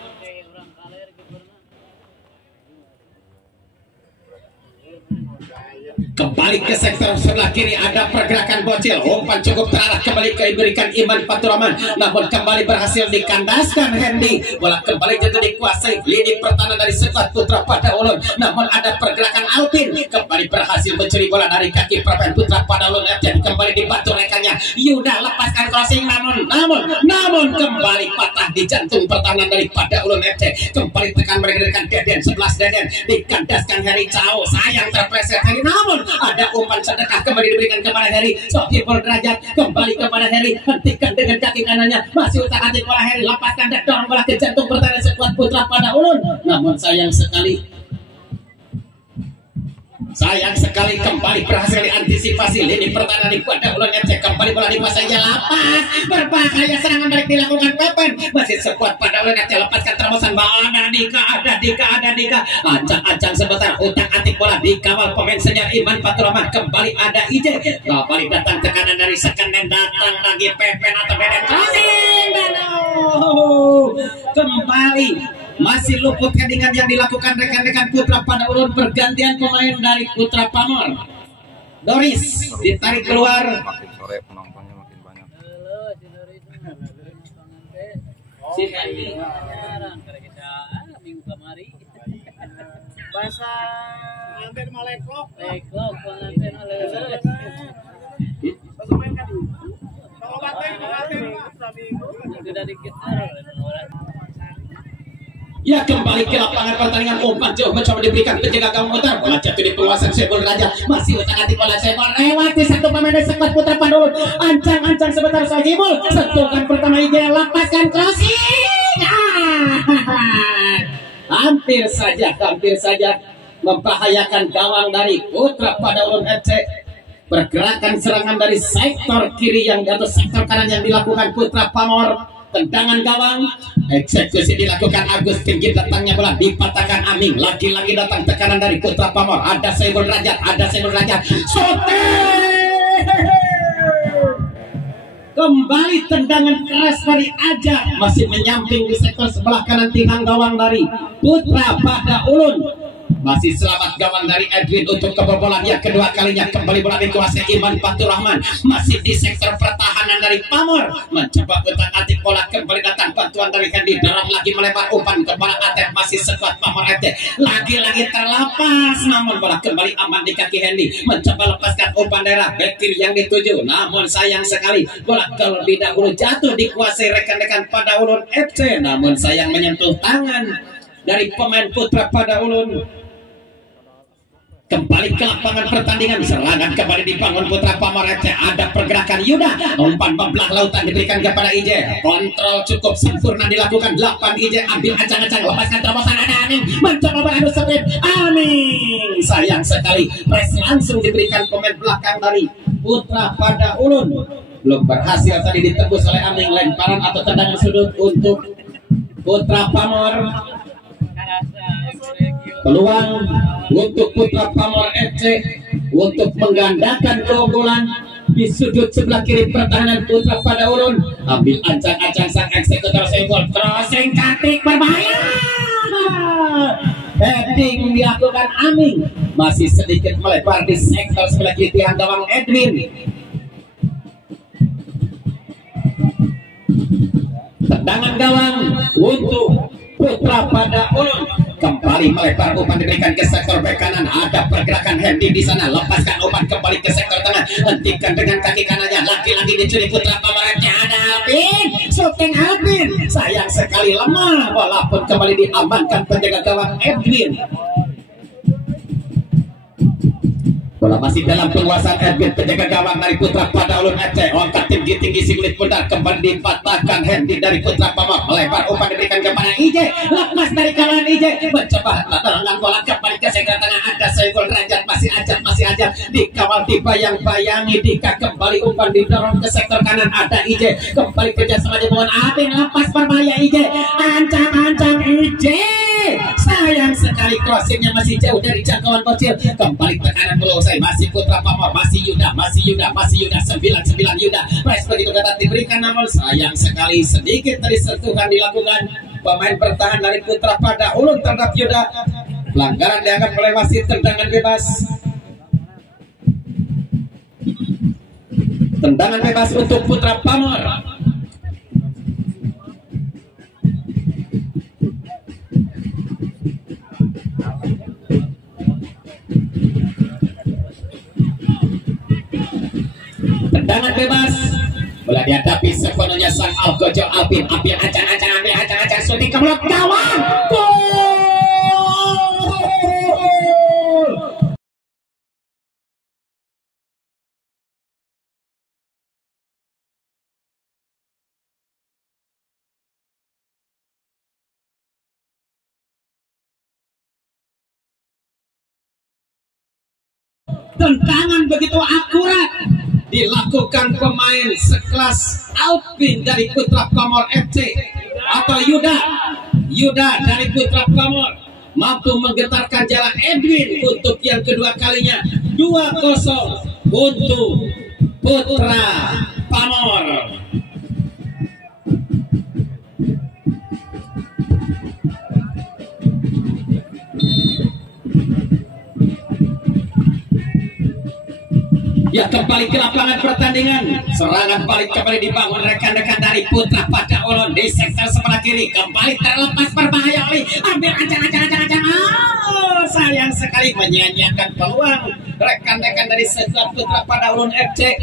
Kembali ke sektor sebelah kiri ada pergerakan bocil. Umpan cukup terarah kembali diberikan Iman Faturrahman, namun kembali berhasil dikandaskan Hendy. Bola kembali jatuh dikuasai lini pertahanan dari skuad Putra Pada Ulun, namun ada pergerakan Alvin kembali berhasil mencuri bola dari kaki pemain Putra Pada Ulun FC. Kembali dibantu rekannya Yuda lepaskan crossing, namun kembali patah di jantung pertahanan dari Pada Ulun FC. Kembali tekan mereka dengan Deden 11 Deden dikandaskan Heri Cao, sayang terpleset Heri, namun ada umpan sedekah kembali diberikan kepada Heri. Sohibul Derajat kembali kepada Heri, hentikan dengan kaki kanannya, masih utak-atik bola Heri, lepaskan dan dorong bola ke jantung pertahanan sekuat Putra Pada Ulun, namun sayang sekali kembali berhasil diantisipasi lini pertahanan di Pada Ulun FC. Kembali bola dikuasai lapas, berbahaya serangan balik dilakukan Pepen, masih sekuat Pada Ulun FC, lepaskan terobosan ada Dika ancang sebentar, utak-atik bola dikawal pemain senior Iman Faturrahman. Kembali ada IJ, kembali datang tekanan dari Sekenen, datang lagi Pepen atau Deden crossing, dan kembali masih luput headingan yang dilakukan rekan-rekan Putra Pada Ulun. Pergantian pemain dari Putra Pamor, Doris ditarik keluar. Makin sore penontonnya makin banyak. Si Hendy minggu kemari bahasa pengantin maleklok pengantin pas main kan kalau pengantin sudah dikit. Ya, kembali ke lapangan pertandingan. Umpan jauh mencoba diberikan penjaga gawang utara, bola jatuh di penguasaan Sohibul Derajat, masih utak-atik bola Sohibul lewati satu pemain dari skuad Putra Pada Ulun. Ancang sebentar Sohibul, sentuhan pertama IJ, lepaskan crossing. Hampir saja membahayakan gawang dari Putra Pada Ulun FC. Pergerakan serangan dari sektor kiri atau sektor kanan yang dilakukan Putra Pamor. Tendangan gawang, eksekusi dilakukan Agustin, datangnya bola dipatahkan Aming, lagi-lagi datang tekanan dari Putra Pamor, ada Sohibul Derajat, kembali tendangan keras dari Aja, masih menyamping di sektor sebelah kanan tiang gawang dari Putra Pada Ulun. Masih selamat gawang dari Edwin untuk kebobolan yang kedua kalinya. Kembali bola dikuasai Iman Faturrahman, masih di sektor pertahanan dari Pamor, mencoba utak-atik bola, kembali datang bantuan dari Hendy, dorong lagi melebar umpan ke bola Atep, masih sekuat Pamor FC, lagi-lagi terlepas, namun bola kembali aman di kaki Hendy, mencoba lepaskan umpan daerah back kiri yang dituju, namun sayang sekali bola terlebih dahulu jatuh dikuasai rekan-rekan Pada Ulun FC, namun sayang menyentuh tangan dari pemain Putra Pada Ulun. Kembali ke lapangan pertandingan, serangan kembali dibangun Putra Pamor FC, ada pergerakan Yuda, umpan belah lautan diberikan kepada IJ, kontrol cukup sempurna dilakukan 8 IJ, ambil ancang-ancang, lepaskan terobosan, ada Aming, mencoba beradu servis, Aming, sayang sekali, press langsung diberikan pemain belakang dari Putra Pada Ulun, belum berhasil tadi ditembus oleh Aming, lemparan atau tendangan sudut untuk Putra Pamor. Peluang untuk Putra Pamor FC untuk menggandakan keunggulan di sudut sebelah kiri pertahanan Putra Pada Ulun. Ambil ancang-ancang sang eksekutor Sohibul, crossing cantik berbahaya. Heading dilakukan Aming, masih sedikit melebar di sektor sebelah kiri tiang gawang Edwin. Tendangan gawang untuk Putra Pada Ulun, kembali melebar umpan diberikan ke sektor bek kanan, ada pergerakan Hendy di sana, lepaskan umpan kembali ke sektor tengah, hentikan dengan kaki kanannya, lagi-lagi dicuri Putra Pamor FC, ada Alvin, shooting Alvin, sayang sekali lemah, bola pun kembali diamankan penjaga gawang Edwin. Bola masih dalam penguasaan Edwin, penjaga gawang dari Putra Pada Ulun FC, angkat tinggi-tinggi si kulit pundak, kembali dipatahkan Hendy dari Putra Pamor, melebar umpan diberikan kepada IJ, lepas dari kawanan IJ, mencoba dengan bola kembali ke sektor tengah, ada Sohibul Derajat, masih ajak, dikawal dibayang-bayangi, Dika kembali umpan didorong ke sektor kanan, ada IJ, kembali kerjasamanya dengan Abin, lepas berbahaya IJ, ancang-ancang IJ, sayang sekali crossingnya masih jauh dari jangkauan bocil, kembali tekanan peluang, masih Putra Pamor, masih Yuda, 99 Yuda, press begitu ketat diberikan, namun sayang sekali sedikit dari sentuhan dilakukan pemain bertahan dari Putra Pada Ulun terhadap Yuda. Pelanggaran dianggap oleh wasit, tendangan bebas. Tendangan bebas untuk Putra Pamor. Tendangan bebas bola dihadapi sepenuhnya sang Algojo Alvin. Alvin ancang shooting ke blok gawang. Gol! Tendangan begitu akurat dilakukan pemain sekelas Alvin dari Putra Pamor FC atau Yuda dari Putra Pamor mampu menggetarkan jalan Edwin untuk yang kedua kalinya. 2-0 untuk Putra Pamor. Ya, kembali ke lapangan pertandingan. Serangan balik kembali dibangun rekan-rekan dari Putra pada Ulun di sektor sebelah kiri. Kembali terlepas berbahaya oleh ambil ancang. Sayang sekali menyia-nyiakan peluang rekan-rekan dari sektor Putra pada Ulun FC.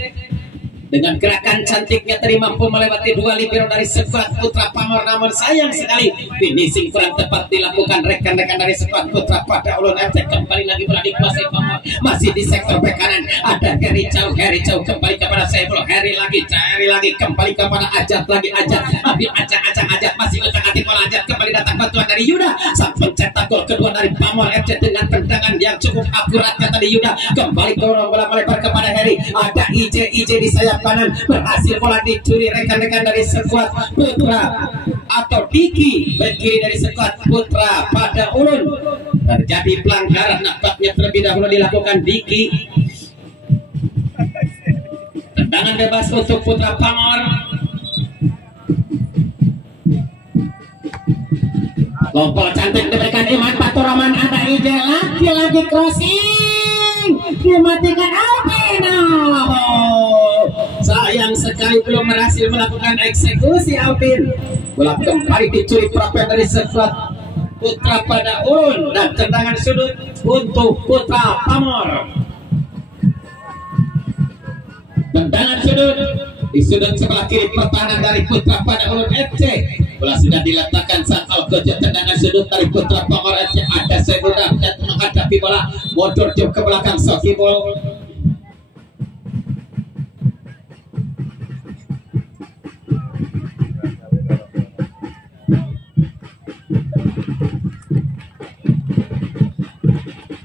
Dengan gerakan cantiknya tadi mampu melewati dua libero dari skuad Putra Pamor, namun sayang sekali finishing kurang tepat dilakukan rekan-rekan dari skuad Putra pada Ulun FC. Kembali lagi bola dikuasai Pamor, masih di sektor bek kanan ada Harry Chow kembali kepada Saiful, Harry lagi kembali kepada Ajat ambil Ajat masih utak-atik bola Ajat, kembali datang bantuan dari Yuda saat mencetak gol kedua dari Pamor FC dengan tendangan yang cukup akurat kata di Yuda. Kembali ke bola melebar kepada Harry, ada IJ di sayap kanan, berhasil bola dicuri rekan-rekan dari skuad Putra atau Diki bek kiri dari skuad Putra pada Ulun. Terjadi pelanggaran nampaknya terlebih dahulu dilakukan Diki. Tendangan bebas untuk Putra Pamor. Lompol cantik diberikan Iman Paturaman, ada IJ lagi crossing dimatikan Alvino. Sayang sekali belum berhasil melakukan eksekusi Alvin. Bola kembali dicuri perhatian dari skuad Putra pada Ulun dan tendangan sudut untuk Putra Pamor. Tendangan sudut di sudut sebelah kiri pertahanan dari Putra pada Ulun FC. Bola sudah diletakkan saat Algojo, tendangan sudut dari Putra Pamor FC. Ada Segudah dan menghadapi bola motor jauh ke belakang Sokibol.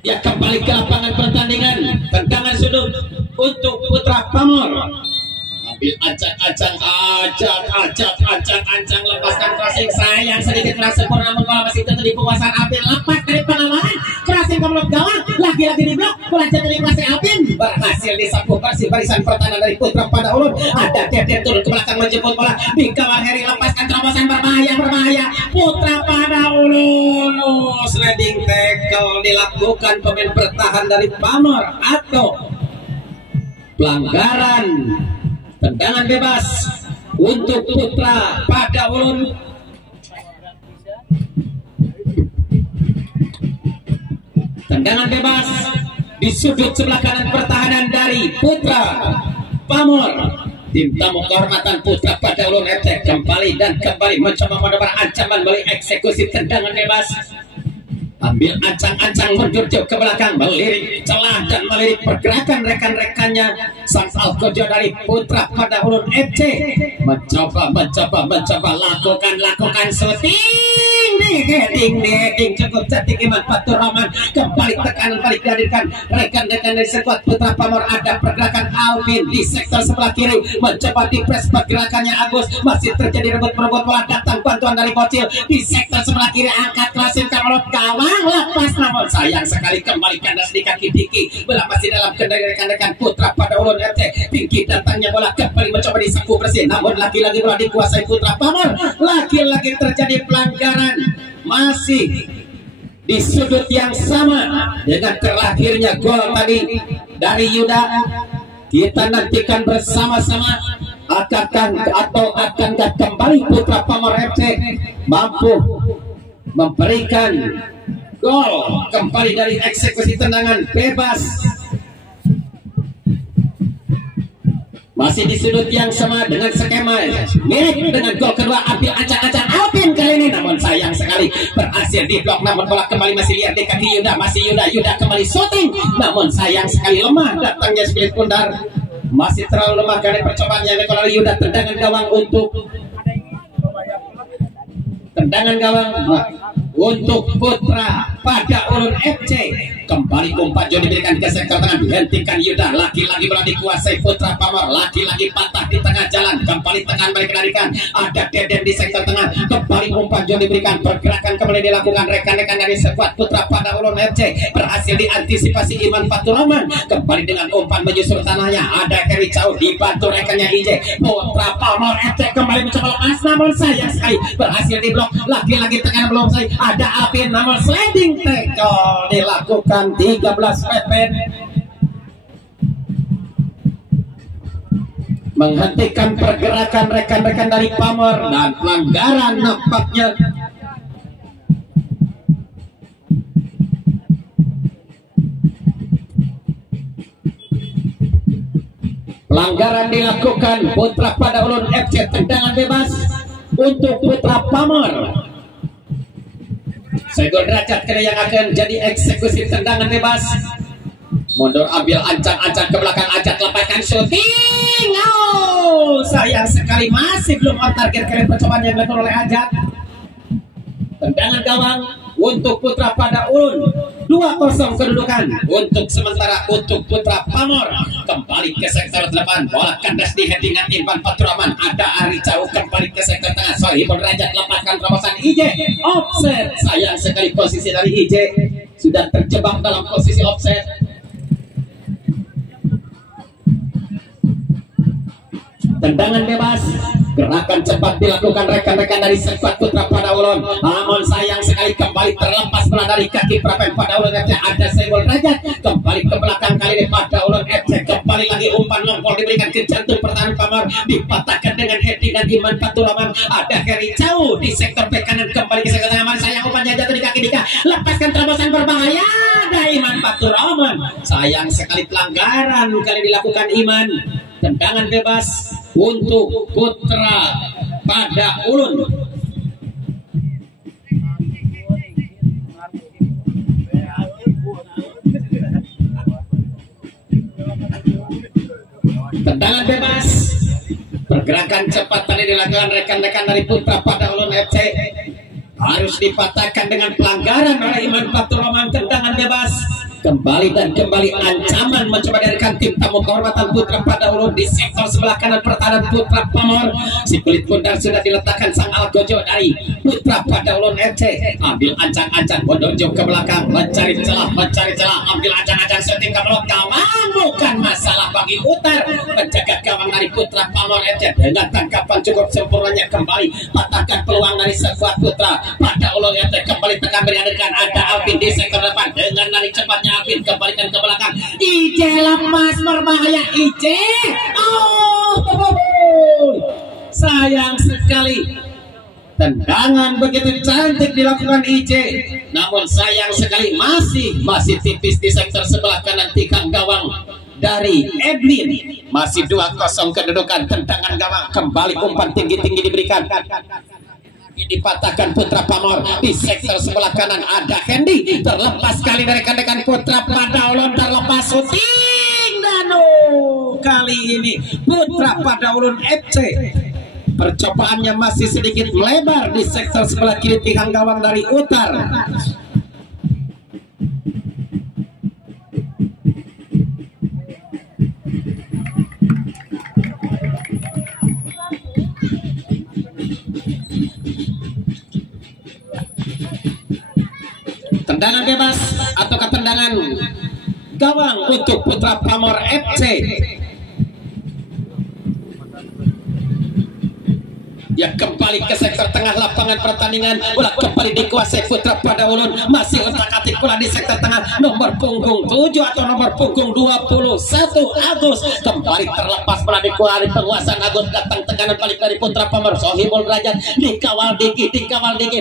Ya, kembali ke lapangan pertandingan. Tendangan sudut untuk Putra Pamor. Ambil acak-acang, lepaskan crossing. Sayang sedikit kurang sempurna, namun bola masih tetap di penguasaan Alvin. Lepas dari pengaman, crossing ke blok gawang, lagi-lagi di blok, bola jatuh di kuasai Alvin. Berhasil disapu bersih barisan pertahanan dari Putra pada Ulun. Ada Dede turun ke belakang menjemput bola, dikawal Harry, lepaskan terobosan berbahaya. Putra pada Ulun. Sliding tackle dilakukan pemain bertahan dari Pamor atau pelanggaran. Tendangan bebas untuk Putra pada Ulun. Tendangan bebas di sudut sebelah kanan pertahanan dari Putra Pamor. Tim tamu kehormatan Putra pada Ulun FC kembali mencoba menebar ancaman melalui eksekusi tendangan bebas. Ambil ancang-ancang mundur jauh ke belakang, melirik celah dan melirik pergerakan rekan-rekannya. Sang Algojo dari Putra pada Ulun FC mencoba lakukan shooting, heading cukup cantik Iman Paturaman. Kembali tekanan balik dihadirkan rekan-rekan dari skuad Putra Pamor. Ada pergerakan Alvin di sektor sebelah kiri, mencoba di press pergerakannya Agus, masih terjadi rebut bola, datang bantuan dari Bocil di sektor sebelah kiri, angkat klasin Kamelot gawang, lepas namun sayang sekali kembali kandas di kaki Diki. Bola masih dalam kendali rekan-rekan Putra pada Ulun FC. Tinggi datangnya bola kembali mencoba disapu bersih, namun lagi-lagi bola dikuasai Putra Pamor. Lagi-lagi terjadi pelanggaran, masih di sudut yang sama dengan terlahirnya gol tadi dari Yuda. Kita nantikan bersama-sama akankah kembali Putra Pamor FC mampu memberikan gol kembali dari eksekusi tendangan bebas. Masih di sudut yang sama dengan skema mirip dengan gol kedua, ambil acak-acak Alvin kali ini, namun sayang sekali berhasil di blok. Namun bola kembali masih lihat di kaki Yuda, masih Yuda kembali shooting, namun sayang sekali lemah datangnya Split Pundar, masih terlalu lemah dari percobaan yang dilakukan oleh Yuda. Tendangan gawang untuk Putra Pada Ulun FC. Kembali umpan Joni diberikan ke sektor tengah, dihentikan Yuda, lagi-lagi bola dikuasai Putra Pamor, lagi-lagi patah di tengah jalan, kembali tengah dikendalikan, ada Deden di sektor tengah, kembali umpan Joni diberikan, pergerakan kembali dilakukan rekan-rekan dari skuad Putra Pada Ulun FC, berhasil diantisipasi Iman Faturrahman, kembali dengan umpan menyusur tanahnya, ada Heri Cau dibantu rekannya IJ. Putra Pamor FC kembali mencoba lepas, namun sayang sekali berhasil diblok, lagi-lagi tengah belum selesai, ada Alvin, namun sliding tackle dilakukan 13 pepet, menghentikan pergerakan rekan-rekan dari Pamor dan pelanggaran nampaknya. Pelanggaran dilakukan Putra Pada Ulun FC, tendangan bebas untuk Putra Pamor. Segol derajat kira yang akan jadi eksekusi tendangan bebas. Mundur ambil ancang-ancang ke belakang, Ajat lepaskan shooting. Oh, sayang sekali masih belum on target kali percobaan yang dilakukan oleh Ajat. Tendangan gawang untuk Putra Pada Ulun. 2-0 kedudukan untuk sementara untuk Putra Pamor. Kembali ke sektor depan, bola kandas di headingan Ivan Faturrahman, ada Ari Cau kembali ke sektor tengah, Sohibul Derajat lepaskan terobosan IJ, offset. Sayang sekali posisi dari IJ sudah terjebak dalam posisi offset. Tendangan bebas, gerakan cepat dilakukan rekan-rekan dari skuad Putra Pada Ulun, namun sayang sekali kembali terlepas bola dari kaki Prapen Pada Ulun FC. Ada Sohibul Derajat kembali ke belakang, kali ini Pada Ulun FC kembali lagi umpan longkol diberikan ke jantung pertahanan Pamor, dipatahkan dengan heading dan Iman Faturrahman. Ada Heri Cau di sektor bek kanan kembali ke sektor tengah, sayang umpannya jatuh di kaki Dika, lepaskan terobosan berbahaya dari Iman Faturrahman. Sayang sekali pelanggaran kali dilakukan Iman. Tendangan bebas untuk Putra Pada Ulun. Tendangan bebas, pergerakan cepat tadi dilakukan rekan-rekan dari Putra Pada Ulun FC, harus dipatahkan dengan pelanggaran oleh Iman Faturrahman. Tendangan bebas kembali dan kembali ancaman mencoba darikan tim tamu kehormatan Putra Pada Ulun di sektor sebelah kanan pertahanan Putra Pamor. Si kulit pundar sudah diletakkan sang Algojo dari Putra Pada Ulun FC, ambil ancang-ancang Bondojo ke belakang, mencari celah, ambil ancang-ancang shooting ke belakang, gawang bukan masalah bagi Utar, menjaga gawang dari Putra Pamor FC dengan tangkapan cukup sempurnanya, kembali patahkan peluang dari skuad Putra Pada Ulun FC, kembali tekan berikan, ada Alvin di sektor depan dengan lari cepatnya Alvin, kembalikan ke belakang, IJ lepas berbahaya IJ. Oh, sayang sekali tendangan begitu cantik dilakukan IJ, namun sayang sekali masih tipis di sektor sebelah kanan tikang gawang dari Edwin. Masih 2-0 kedudukan. Tendangan gawang, kembali umpan tinggi-tinggi diberikan, dipatahkan Putra Pamor di sektor sebelah kanan. Ada Hendy, terlepas kali dari rekan-rekan Putra Pada Ulun, terlepas shooting dan kali ini Putra Pada Ulun FC percobaannya masih sedikit melebar di sektor sebelah kiri tikang gawang dari Utar. Tendangan bebas ataukah tendangan gawang untuk Putra Pamor FC. yang kembali ke sektor tengah lapangan pertandingan. Bola kembali dikuasai Putra Pada Ulun, masih otak-atik bola di sektor tengah. Nomor punggung 7 atau nomor punggung 21 Agus kembali terlepas bola dikuasai penguasaan Agus. Datang tekanan balik dari Putra Pamor. Sohibul Derajat dikawal Diki,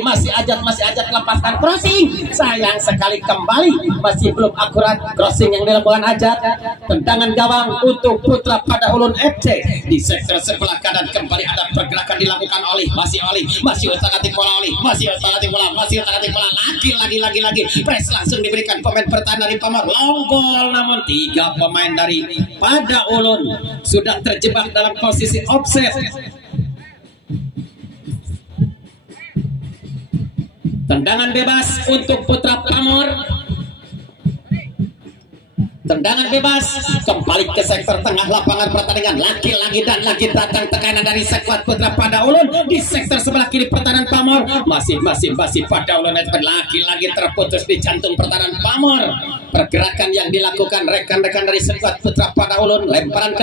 masih ajat lepaskan crossing. Sayang sekali kembali masih belum akurat crossing yang dilakukan ajat. Tendangan gawang untuk Putra Pada Ulun FC di sektor sebelah kanan. Kembali ada pergerakan dilakukan oleh masih otak-atik bola lagi press langsung diberikan pemain pertahanan dari Pamor. Long ball, namun 3 pemain dari Pada Ulun sudah terjebak dalam posisi offset. Tendangan bebas untuk Putra Pamor. Tendangan bebas kembali ke sektor tengah lapangan pertandingan. Lagi datang tekanan dari sekuat Putra Pada Ulun di sektor sebelah kiri pertahanan Pamor. Masih Pada Ulun lagi terputus di jantung pertahanan Pamor. Pergerakan yang dilakukan rekan-rekan dari sekuat Putra Pada Ulun, lemparan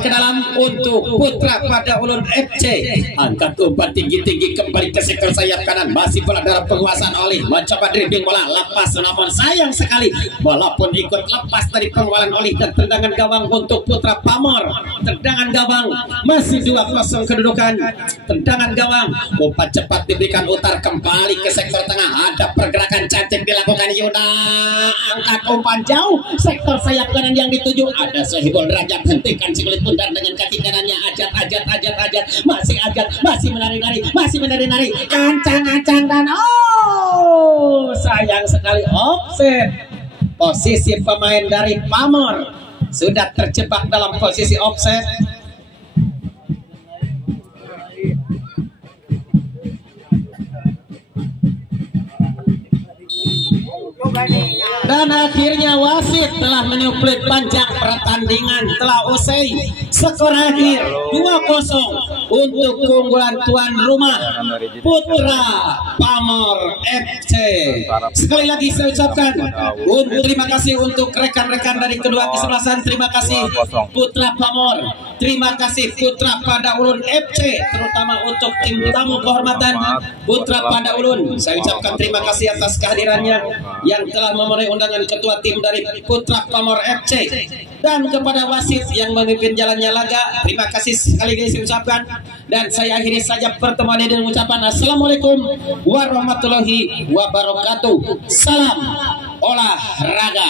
ke dalam untuk Putra Pada Ulun FC. Angkat umpan tinggi kembali ke sektor sayap kanan. Masih bola dalam penguasaan Oli, mencoba dribbling bola lepas, namun sayang sekali walaupun ikut lepas dari penguasaan Oli. Dan tendangan gawang untuk Putra Pamor. Tendangan gawang masih 2-0 kedudukan. Tendangan gawang, umpan cepat diberikan Utar kembali ke sektor tengah. Ada pergerakan cantik dilakukan Yuda. Angkat umpan jauh sektor sayap kanan yang dituju. Ada Sohibul Derajat, hentikan si kulit bundar dengan kaki kanannya. Ajat masih menari ancang dan sayang sekali offset. Posisi pemain dari Pamor sudah terjebak dalam posisi offset. Dan akhirnya wasit telah menyuplit panjang pertandingan. Telah usai, skor akhir 2-0 untuk keunggulan tuan rumah Putra Pamor FC. Sekali lagi saya ucapkan terima kasih untuk rekan-rekan dari kedua kesebelasan. Terima kasih Putra Pamor, terima kasih Putra Pada Ulun FC, terutama untuk tim tamu kehormatan Putra Pada Ulun. Saya ucapkan terima kasih atas kehadirannya yang telah memenuhi undangan ketua tim dari Putra Pamor FC. Dan kepada wasit yang memimpin jalannya laga, terima kasih sekali lagi saya ucapkan. Dan saya akhiri saja pertemuan ini dengan ucapan Assalamualaikum warahmatullahi wabarakatuh. Salam olahraga.